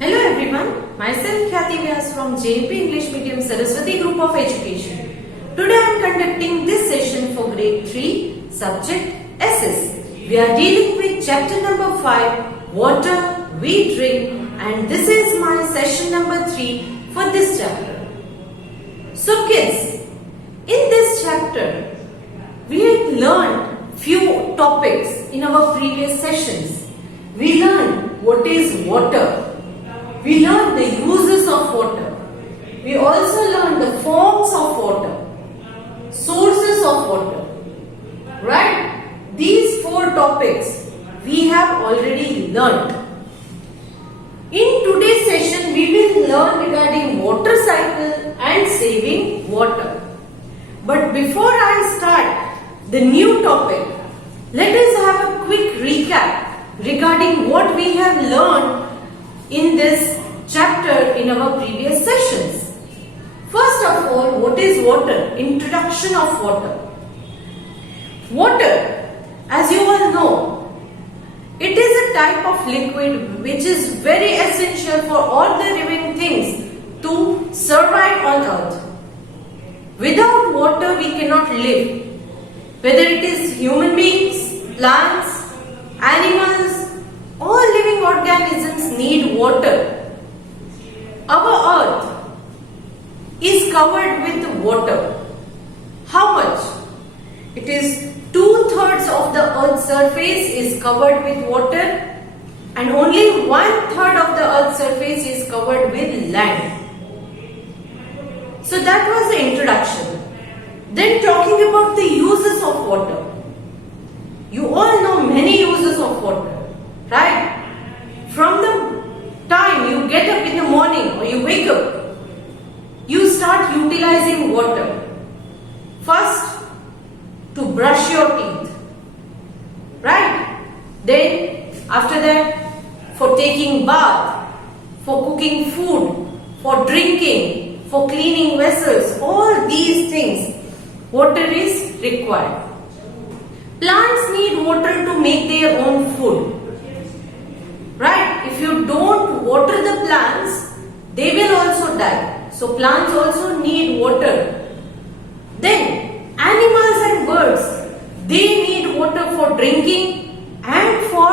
Hello everyone, myself Khyati Vyas from JP English Medium Saraswati Group of Education. Today I am conducting this session for grade 3 subject SS. We are dealing with chapter number 5 water we drink, and this is my session number 3 for this chapter. So kids, in this chapter we have learned few topics in our previous sessions. We learned what is water. We learned the uses of water. We also learned the forms of water, sources of water. Right? These 4 topics we have already learned. In today's session, we will learn regarding water cycle and saving water. But before I start the new topic, let us have a quick recap regarding what we have learned in this chapter in our previous sessions. First of all, what is water? Introduction of water. Water, as you all know, it is a type of liquid which is very essential for all the living things to survive on earth. Without water we cannot live. Whether it is human beings, plants, animals, all living organisms need water. Our earth is covered with water. How much? It is 2/3 of the earth's surface is covered with water, and only 1/3 of the earth's surface is covered with land. So that was the introduction. Then talking about the uses of water. You all know many uses of water. Right? From the time you get up in the morning or you wake up, you start utilizing water. First, to brush your teeth. Right? Then, after that, for taking bath, for cooking food, for drinking, for cleaning vessels, all these things, water is required. Plants need water to make their own food. Right? If you don't water the plants, they will also die. So plants also need water. Then animals and birds, they need water for drinking and for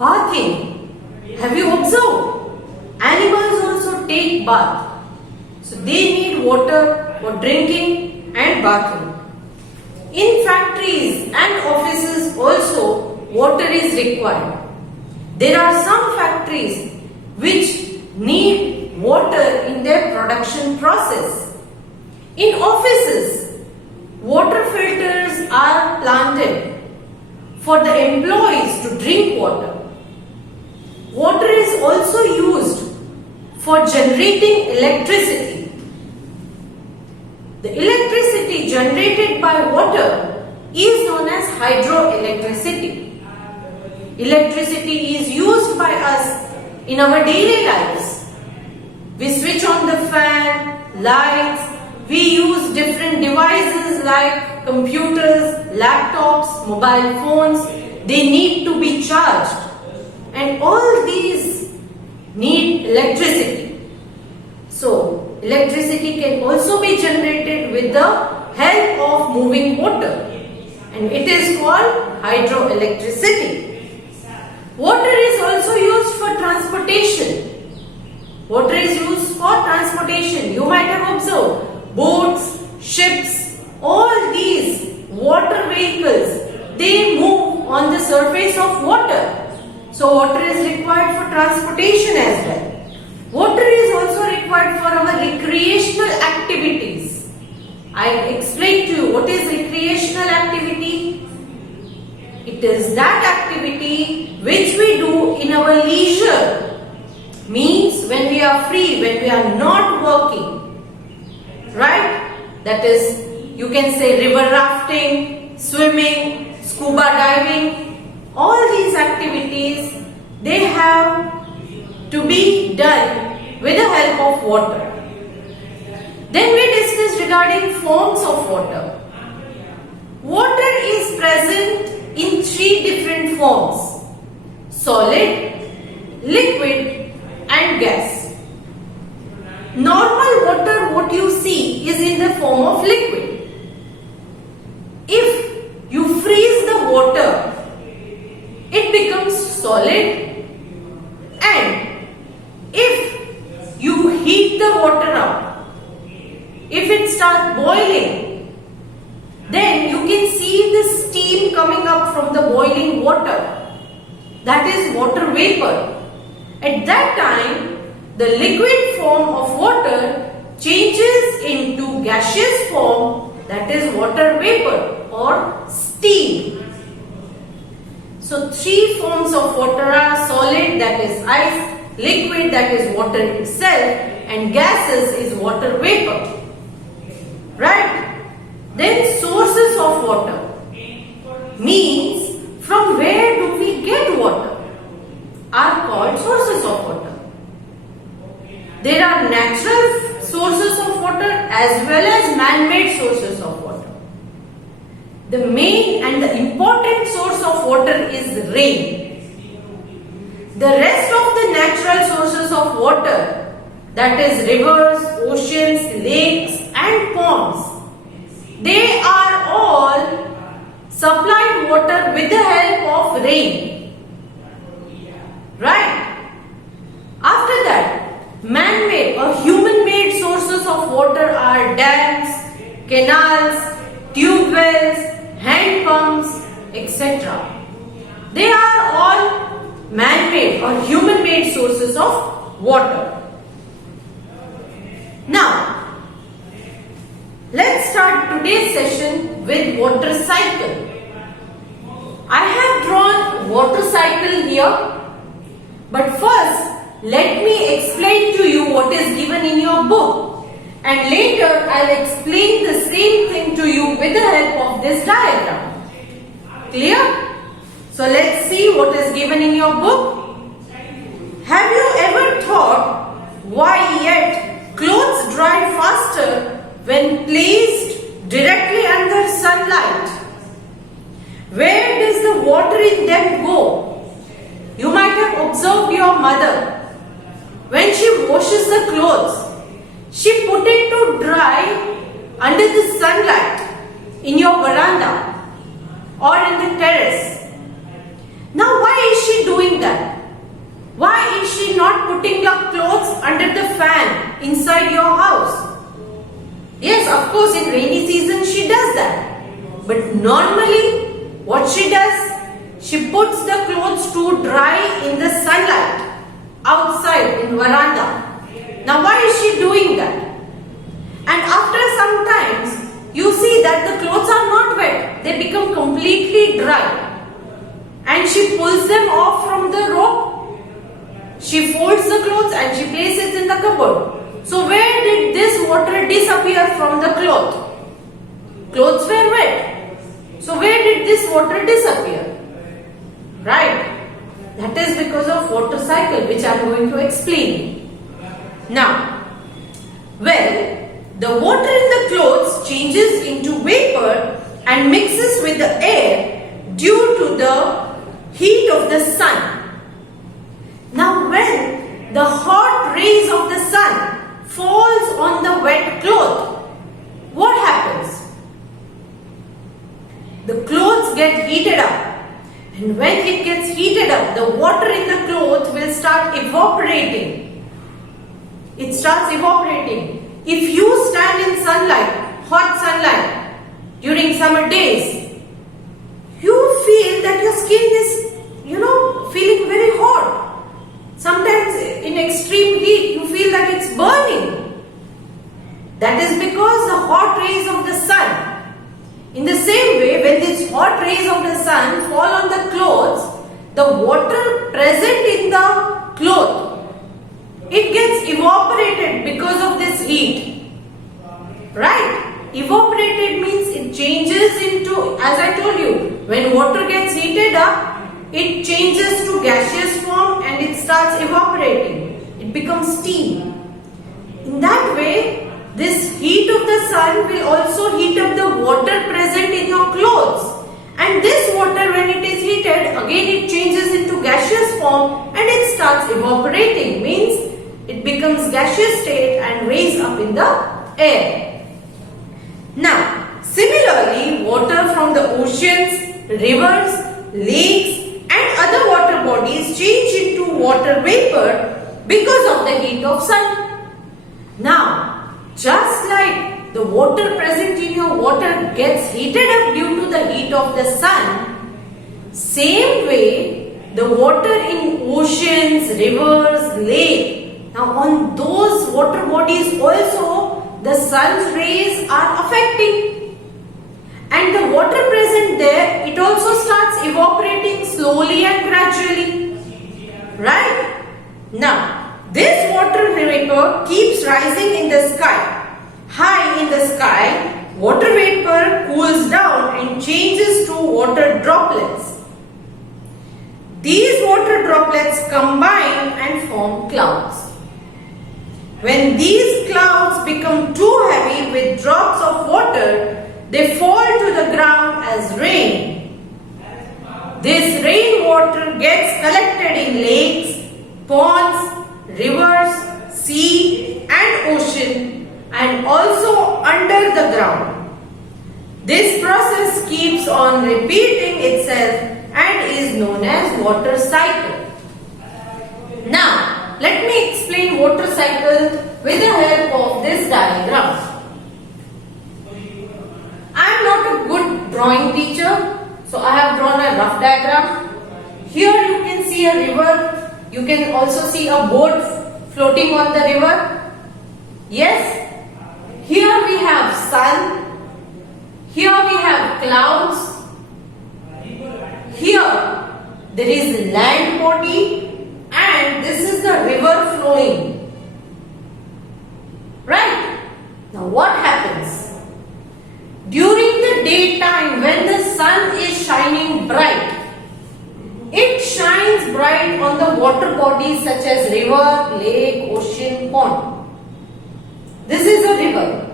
bathing. Have you observed? Animals also take bath. So they need water for drinking and bathing. In factories and offices also water is required. There are some factories which need water in their production process. In offices, water filters are planted for the employees to drink water. Water is also used for generating electricity. The electricity generated by water is known as hydroelectricity. Electricity is used by us in our daily lives. We switch on the fan, lights, we use different devices like computers, laptops, mobile phones. They need to be charged, and all these need electricity. So, electricity can also be generated with the help of moving water, and it is called hydroelectricity. Water is also used for transportation. Water is used for transportation. You might have observed boats, ships, all these water vehicles, they move on the surface of water. So water is required for transportation as well. Water is also required for our recreational activities. I explained to you what is recreational activity. It is that activity which we do in our leisure, means when we are free, when we are not working. Right? That is, you can say river rafting, swimming, scuba diving. All these activities, they have to be done with the help of water. Then we discussed regarding forms of water. Water is present in 3 different forms: solid, liquid and gas. Normal water, what you see, is in the form of liquid. If you freeze the water, it becomes solid, and if you heat the water up, if it starts boiling, then you can see the steam coming up from the boiling water. That is water vapor. At that time, the liquid form of water changes into gaseous form, that is water vapor or steam. So three forms of water are: solid, that is ice; liquid, that is water itself; and gases is water vapor. Right? Then sources of water means from where do we get water are called sources of water. There are natural sources of water as well as man-made sources of water. The main and the important source of water is rain. The rest of the natural sources of water, that is rivers, oceans, lakes and ponds, they are all supplied water with the help of rain. Right? After that, man-made or human-made sources of water are dams, canals, tube wells, hand pumps, etc. They are all man-made or human-made sources of water. Now, let's start today's session with water cycle. I have drawn water cycle here, but first let me explain to you what is given in your book, and later I'll explain the same thing to you with the help of this diagram. Clear? So let's see what is given in your book. Have you ever thought why yet clothes dry faster when placed directly under sunlight? Where does the water in them go? You might have observed your mother. When she washes the clothes, she put it to dry under the sunlight in your veranda or in the terrace. Now why is she doing that? Why is she not putting the clothes under the fan inside your house? Yes, of course, in rainy season she does that. But normally, what she does? She puts the clothes to dry in the sunlight outside in veranda. Now why is she doing that? And after some times, you see that the clothes are not wet. They become completely dry. And she pulls them off from the rope. She folds the clothes and she places it in the cupboard. So where did this water disappear from the cloth? Clothes were wet. So where did this water disappear? Right? That is because of water cycle, which I am going to explain. Now, well, the water in the clothes changes into vapor and mixes with the air due to the heat of the sun. Now, when the hot rays of the sun falls on the wet cloth, what happens? The clothes get heated up. And when it gets heated up, the water in the cloth will start evaporating. It starts evaporating. If you stand in sunlight, hot sunlight, during summer days, you feel that your skin is, feeling very hot. Sometimes in extreme heat, you feel that it's burning. That is because the hot rays of the sun. In the same way, when these hot rays of the sun fall on the clothes, the water present in the cloth, it gets evaporated because of this heat. Right? Evaporated means it changes into, as I told you, when water gets heated up, it changes to gaseous form and it starts evaporating. It becomes steam. In that way, this heat of the sun will also heat up the water present in your clothes. And this water, when it is heated, again it changes into gaseous form and it starts evaporating. Means it becomes gaseous state and raised up in the air. Now, similarly, water from the oceans, rivers, lakes and other water bodies change into water vapor because of the heat of sun. Now, just like the water present in your water gets heated up due to the heat of the sun, same way the water in oceans, rivers, lake, now on those water bodies also the sun's rays are affecting. And the water present there, it also starts evaporating slowly and gradually. Right? Now, this water vapor keeps rising in the sky. High in the sky, water vapor cools down and changes to water droplets. These water droplets combine and form clouds. When these clouds become too heavy with drops of water, they fall to the ground as rain. This rainwater gets collected in lakes, ponds, rivers, sea and ocean and also under the ground. This process keeps on repeating itself and is known as water cycle. Now, let me explain water cycle with the help of this diagram. I am not a good drawing teacher, so I have drawn a rough diagram. Here you can see a river. You can also see a boat floating on the river. Yes. Here we have sun. Here we have clouds. Here there is land body and this is the river flowing. Right? Now what happens? During the daytime when the sun is shining bright, it shines bright on the water bodies such as river, lake, ocean, pond. This is a river.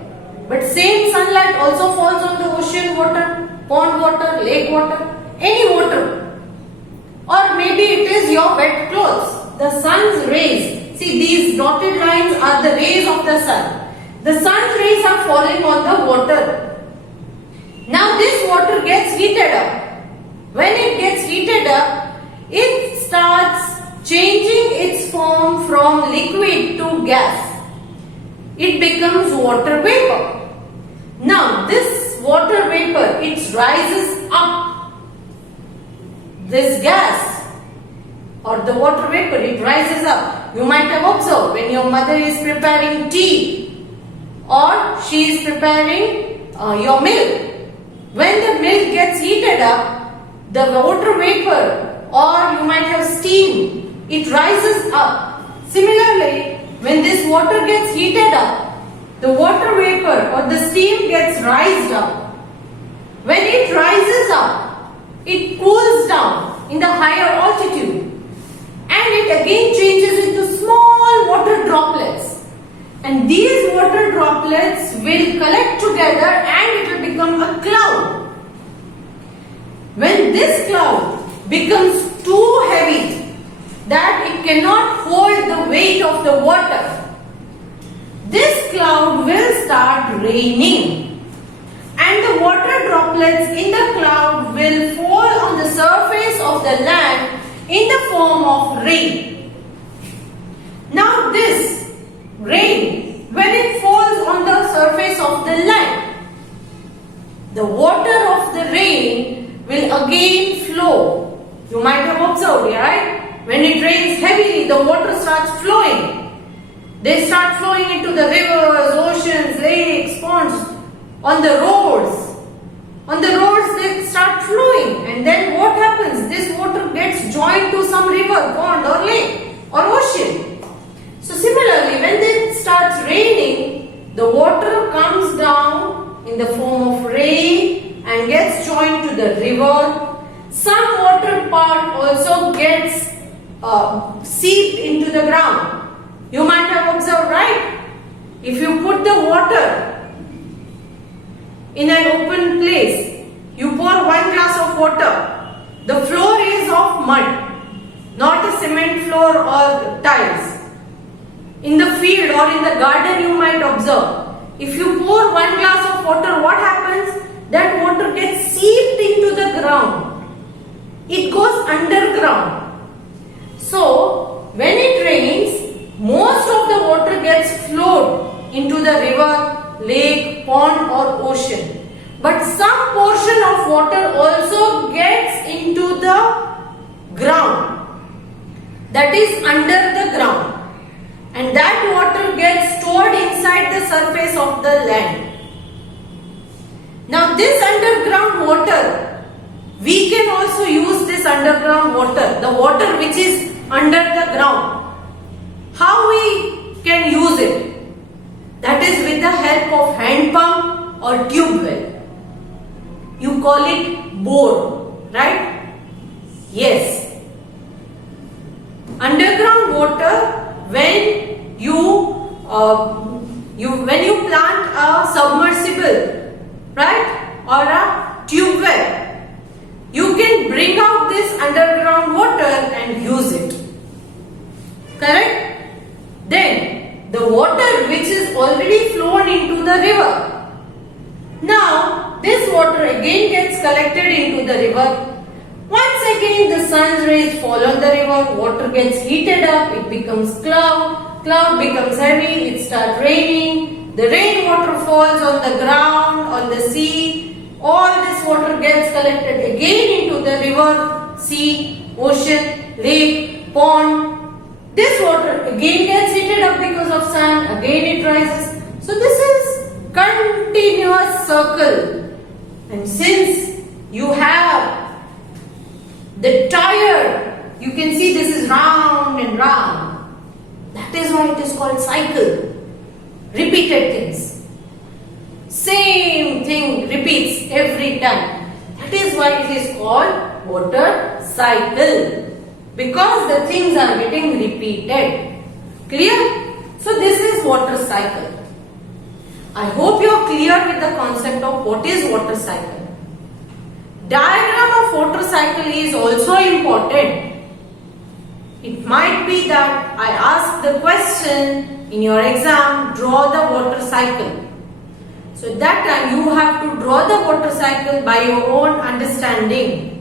But same sunlight also falls on the ocean water, pond water, lake water, any water. Or maybe it is your wet clothes. The sun's rays. See, these dotted lines are the rays of the sun. The sun's rays are falling on the water. Now this water gets heated up. When it gets heated up, it starts changing its form from liquid to gas. It becomes water vapor. Now this water vapor, it rises up. This gas or the water vapor, it rises up. You might have observed when your mother is preparing tea or she is preparing your milk. When the milk gets heated up, the water vapor or you might have steam, it rises up. Similarly, when this water gets heated up, the water vapor or the steam gets raised up. When it rises up, it cools down in the higher altitude and it again changes into small water droplets. And these water droplets will collect together and it will become a cloud. When this cloud becomes too heavy that it cannot hold the weight of the water, this cloud will start raining and the water droplets in the cloud will fall on the surface of the land in the form of rain. Now this rain, when it falls on the surface of the land, the water of the rain will again flow. You might have observed, right? When it rains heavily, the water starts flowing. They start flowing into the rivers, oceans, lakes, ponds, on the roads. On the roads they start flowing and then what happens? This water gets joined to some river, pond or lake or ocean. So similarly, when it starts raining, the water comes down in the form of rain and gets joined to the river. Some water part also gets seeped into the ground. You might have observed, right? If you put the water in an open place, you pour 1 glass of water, the floor is of mud, not a cement floor or tiles. in the field or in the garden you might observe. If you pour one glass of water, what happens? That water gets seeped into the ground. It goes underground. So, when it rains, most of the water gets flowed into the river, lake, pond or ocean. But some portion of water also gets into the ground. That is under the ground. And that water gets stored inside the surface of the land. Now this underground water, we can also use this underground water, the water which is under the ground. How we can use it? That is with the help of hand pump or tube well. You call it bore, right? Yes. Underground water, when you plant a submersible, right, or a tube well, you can bring out this underground water and use it. Correct? Then the water which is already flown into the river. Now this water again gets collected into the river. Once again the sun's rays fall on the river, water gets heated up, it becomes cloud, cloud becomes heavy, it starts raining, the rainwater falls on the ground, on the sea, all this water gets collected again into the river, sea, ocean, lake, pond. This water again gets heated up because of sun, again it rises. So this is continuous circle. And since you have the tire, you can see this is round and round. That is why it is called cycle. Repeated things. Same thing repeats every time. That is why it is called water cycle. Because the things are getting repeated. Clear? So this is water cycle. I hope you are clear with the concept of what is water cycle. Diagram of water cycle is also important. It might be that I ask the question in your exam, draw the water cycle. So at that time you have to draw the water cycle by your own understanding.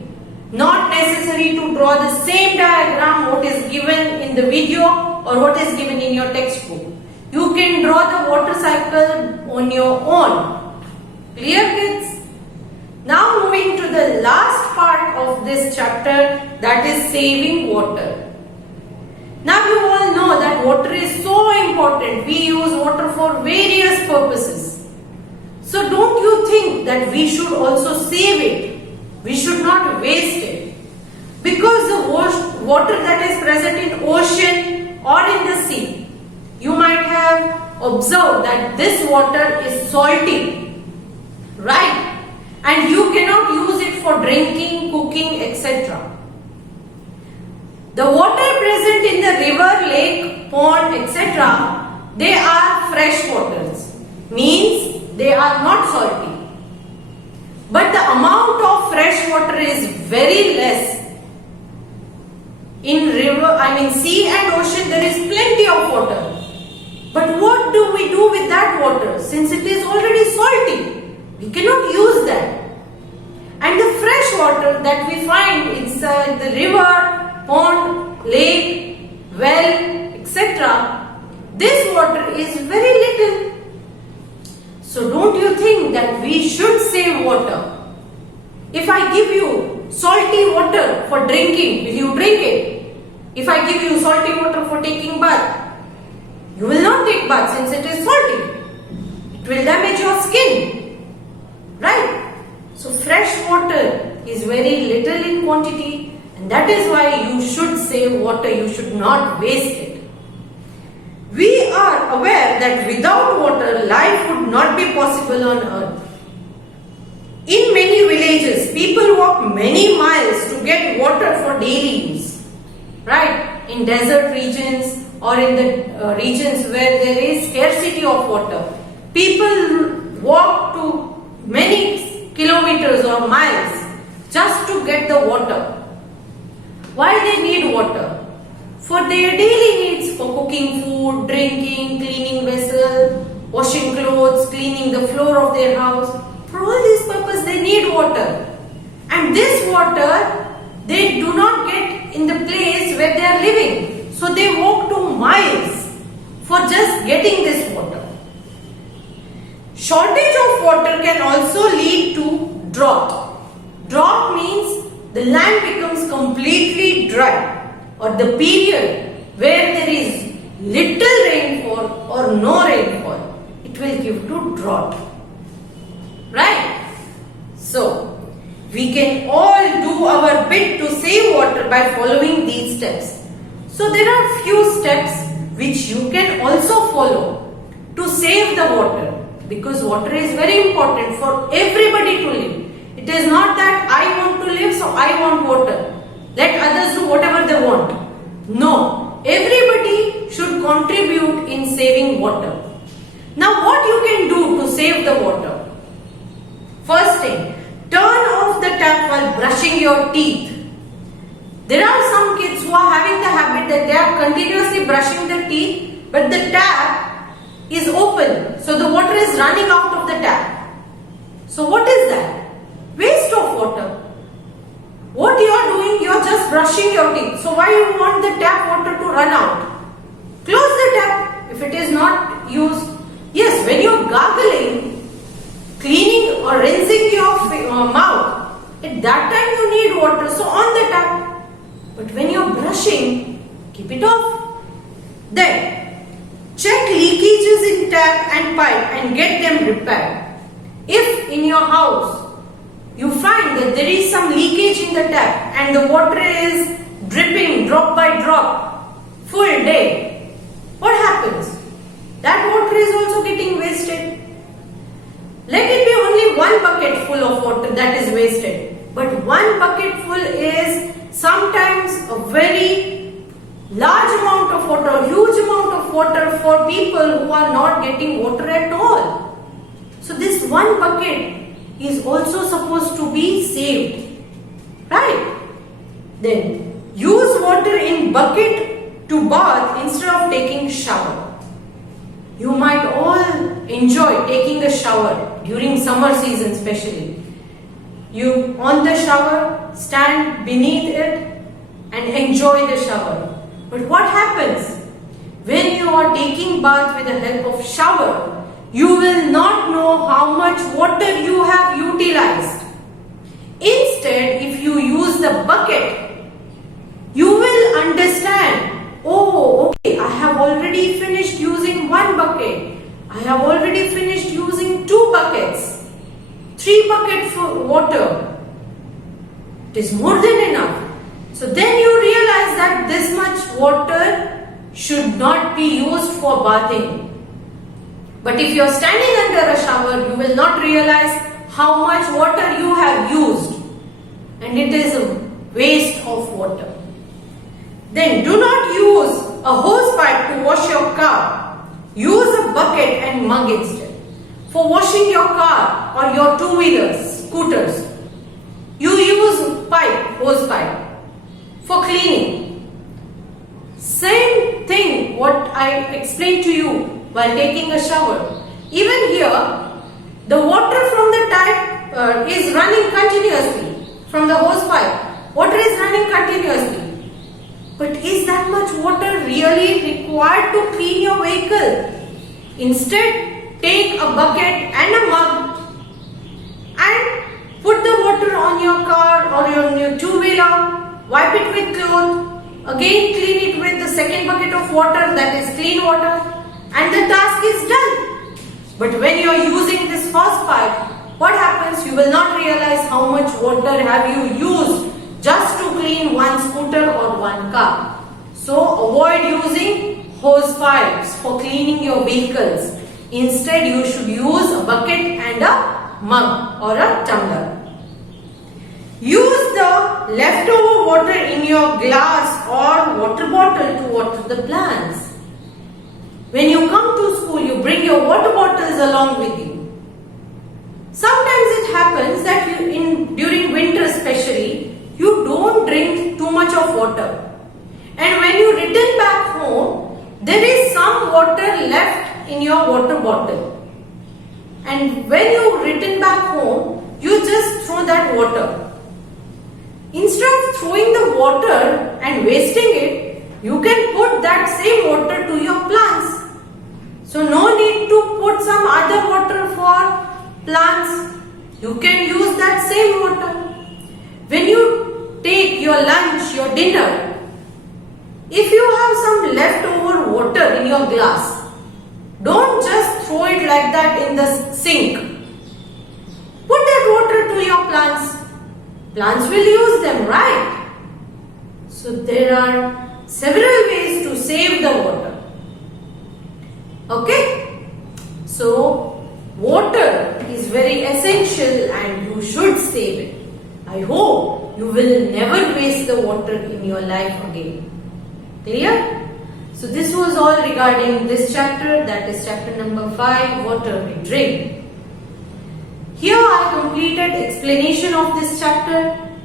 Not necessary to draw the same diagram what is given in the video or what is given in your textbook. You can draw the water cycle on your own. Clear, kids? Now moving to the last part of this chapter, that is saving water. Now you all know that water is so important. We use water for various purposes. So don't you think that we should also save it? We should not waste it. Because the water that is present in ocean or in the sea, you might have observed that this water is salty, right? And you cannot use it for drinking, cooking, etc. The water present in the river, lake, pond, etc., they are fresh waters. Means they are not salty. But the amount of fresh water is very less. In sea and ocean there is plenty of water. But what do we do with that water? Since it is already salty, we cannot use that. And the fresh water that we find inside the river, pond, lake, well, etc., this water is very little. So don't you think that we should save water? If I give you salty water for drinking, will you drink it? If I give you salty water for taking bath, you will not take bath since it is salty. It will damage your skin. Right? So fresh water is very little in quantity, and that is why you should save water. You should not waste it. We are aware that without water, life would not be possible on earth. In many villages, people walk many miles to get water for daily use. Right? In desert regions or in the regions where there is scarcity of water, people walk to many kilometers or miles just to get the water. Why they need water? For their daily needs, needs for cooking food, drinking, cleaning vessel, washing clothes, cleaning the floor of their house. For all these purposes they need water. And this water they do not get in the place where they are living. So they walk 2 miles for just getting this water. Shortage of water can also lead to drought. Drought means the land becomes completely dry, or the period where there is little rainfall or no rainfall, it will give to drought. Right? So, we can all do our bit to save water by following these steps. So, there are few steps which you can also follow to save the water, because water is very important for everybody to live. It is not that I want to live, so I want water. Let others do whatever they want. No, everybody should contribute in saving water. Now, what you can do to save the water? First thing, turn off the tap while brushing your teeth. There are some kids who are having the habit that they are continuously brushing their teeth, but the tap is open, so the water is running out of the tap. So what is that? Waste of water. What you are doing, you are just brushing your teeth. So why you want the tap water to run out? Close the tap if it is not used. Yes, when you are gargling, cleaning or rinsing your mouth, at that time you need water, so on the tap. But when you are brushing, keep it off. Then, check leakages in tap and pipe and get them repaired. If in your house you find that there is some leakage in the tap and the water is dripping drop by drop full day, what happens? That water is also getting wasted. Let it be only 1 bucket full of water that is wasted. But 1 bucket full is sometimes a very large amount of water, huge amount of water for people who are not getting water at all. So this 1 bucket is also supposed to be saved. Right? Then use water in bucket to bath instead of taking shower. You might all enjoy taking a shower during summer season especially. You on the shower, stand beneath it and enjoy the shower. But what happens? When you are taking bath with the help of shower, you will not know how much water you have utilized. Instead, if you use the bucket, you will understand, oh, okay, I have already finished using 1 bucket. I have already finished using 2 buckets. 3 buckets for water. It is more than enough. So then you realize that this much water should not be used for bathing. But if you are standing under a shower, you will not realize how much water you have used. And it is a waste of water. Then do not use a hose pipe to wash your car. Use a bucket and mug instead. For washing your car or your two-wheelers, scooters, you use pipe, hose pipe. For cleaning, same thing what I explained to you while taking a shower. Even here, the water from the tap is running continuously from the hose pipe. Water is running continuously. But is that much water really required to clean your vehicle? Instead, take a bucket and a mug and put the water on your car or on your two-wheeler. Wipe it with cloth, again clean it with the second bucket of water, that is clean water, and the task is done. But when you are using this hose pipe, what happens? You will not realize how much water have you used just to clean one scooter or one car. So avoid using hose pipes for cleaning your vehicles. Instead, you should use a bucket and a mug or a tumbler. Use the leftover water in your glass or water bottle to water the plants. When you come to school, you bring your water bottles along with you. Sometimes it happens that during winter especially, you don't drink too much of water. And when you return back home, there is some water left in your water bottle. And when you return back home, you just throw that water. Instead of throwing the water and wasting it, you can put that same water to your plants. So no need to put some other water for plants. You can use that same water. When you take your lunch, your dinner, if you have some leftover water in your glass, don't just throw it like that in the sink. Put that water to your plants. Plants will use them, right? So there are several ways to save the water. Okay? So water is very essential and you should save it. I hope you will never waste the water in your life again. Clear? So this was all regarding this chapter, that is chapter number 5, water we drink. Here I completed explanation of this chapter,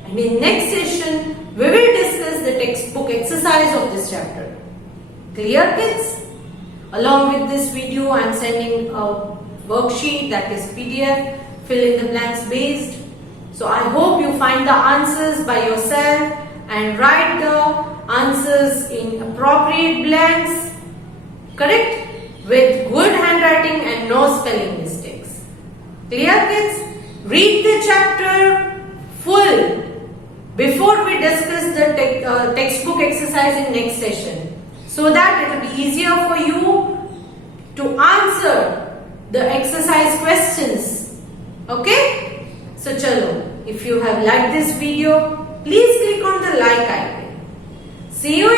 and in next session we will discuss the textbook exercise of this chapter. Clear, kids? Along with this video I am sending a worksheet, that is PDF, fill in the blanks based. So I hope you find the answers by yourself and write the answers in appropriate blanks, correct? With good handwriting and no spelling mistakes. Clear, kids? Read the chapter full before we discuss the textbook exercise in next session, so that it will be easier for you to answer the exercise questions. Okay? So chalo, if you have liked this video, please click on the like icon. See you